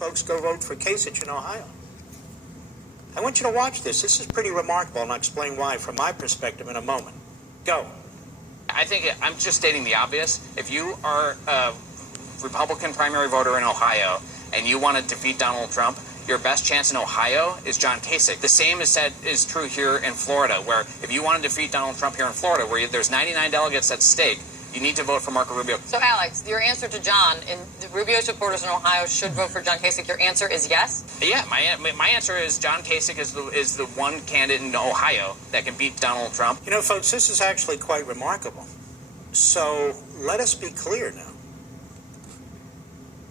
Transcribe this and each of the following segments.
folks go vote for Kasich in Ohio. I want you to watch this. This is pretty remarkable, and I'll explain why from my perspective in a moment. Go. I think I'm just stating the obvious. If you are a Republican primary voter in Ohio and you want to defeat Donald Trump, your best chance in Ohio is John Kasich. The same is true here in Florida, where if you want to defeat Donald Trump here in Florida, where there's 99 delegates at stake, you need to vote for Marco Rubio. So, Alex, your answer to John, and Rubio supporters in Ohio should vote for John Kasich, your answer is yes? Yeah, my answer is John Kasich is the one candidate in Ohio that can beat Donald Trump. You know, folks, this is actually quite remarkable. So let us be clear now.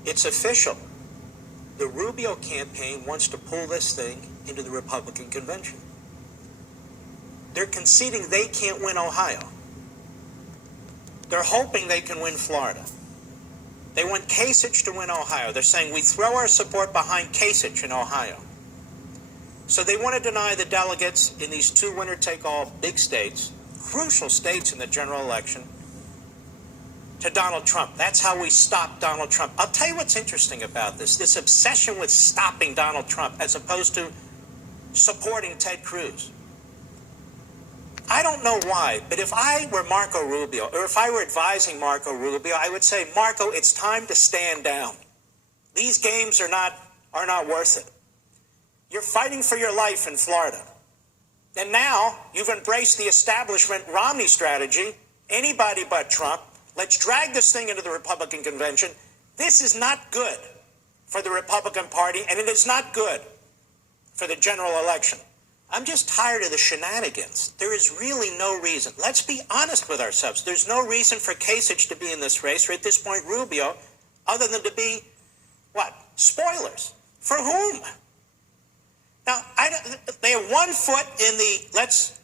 It's official. The Rubio campaign wants to pull this thing into the Republican convention. They're conceding they can't win Ohio. They're hoping they can win Florida. They want Kasich to win Ohio. They're saying we throw our support behind Kasich in Ohio. So they want to deny the delegates in these two winner-take-all big states, crucial states in the general election, to Donald Trump. That's how we stop Donald Trump. I'll tell you what's interesting about this obsession with stopping Donald Trump as opposed to supporting Ted Cruz. I don't know why, but if I were Marco Rubio, or if I were advising Marco Rubio, I would say, Marco, it's time to stand down. These games are not worth it. You're fighting for your life in Florida. And now you've embraced the establishment Romney strategy, anybody but Trump. Let's drag this thing into the Republican convention. This is not good for the Republican Party, and it is not good for the general election. I'm just tired of the shenanigans. There is really no reason. Let's be honest with ourselves. There's no reason for Kasich to be in this race, or at this point Rubio, other than to be, what, spoilers. For whom? Now, they have 1 foot in the let's,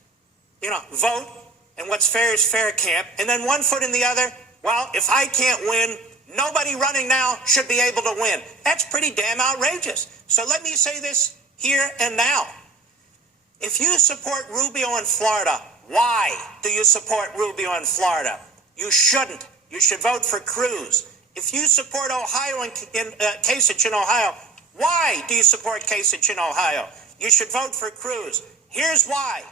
vote, and what's fair is fair camp, and then 1 foot in the other, well, if I can't win, nobody running now should be able to win. That's pretty damn outrageous. So let me say this here and now. If you support Rubio in Florida, why do you support Rubio in Florida? You shouldn't. You should vote for Cruz. If you support Ohio and Kasich in Ohio, why do you support Kasich in Ohio? You should vote for Cruz. Here's why.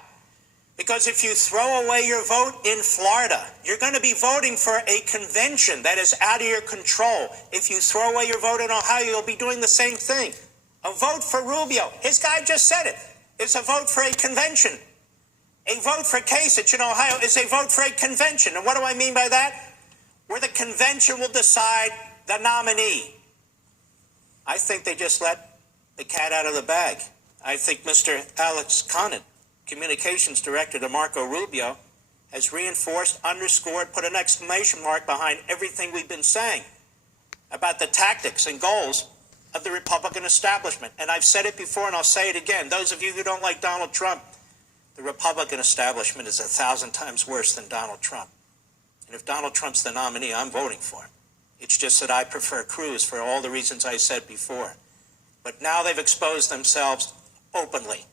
Because if you throw away your vote in Florida, you're going to be voting for a convention that is out of your control. If you throw away your vote in Ohio, you'll be doing the same thing. A vote for Rubio, his guy just said it, is a vote for a convention. A vote for Kasich in Ohio is a vote for a convention. And what do I mean by that? Where the convention will decide the nominee. I think they just let the cat out of the bag. I think Mr. Alex Conant, communications director to Marco Rubio, has reinforced, underscored, put an exclamation mark behind everything we've been saying about the tactics and goals of the Republican establishment. And I've said it before and I'll say it again. Those of you who don't like Donald Trump, the Republican establishment is 1,000 times worse than Donald Trump. And if Donald Trump's the nominee, I'm voting for him. It's just that I prefer Cruz for all the reasons I said before. But now they've exposed themselves openly.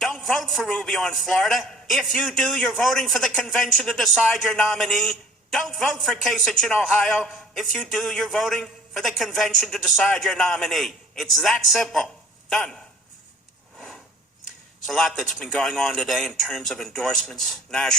Don't vote for Rubio in Florida. If you do, you're voting for the convention to decide your nominee. Don't vote for Kasich in Ohio. If you do, you're voting for the convention to decide your nominee. It's that simple. Done. There's a lot that's been going on today in terms of endorsements, national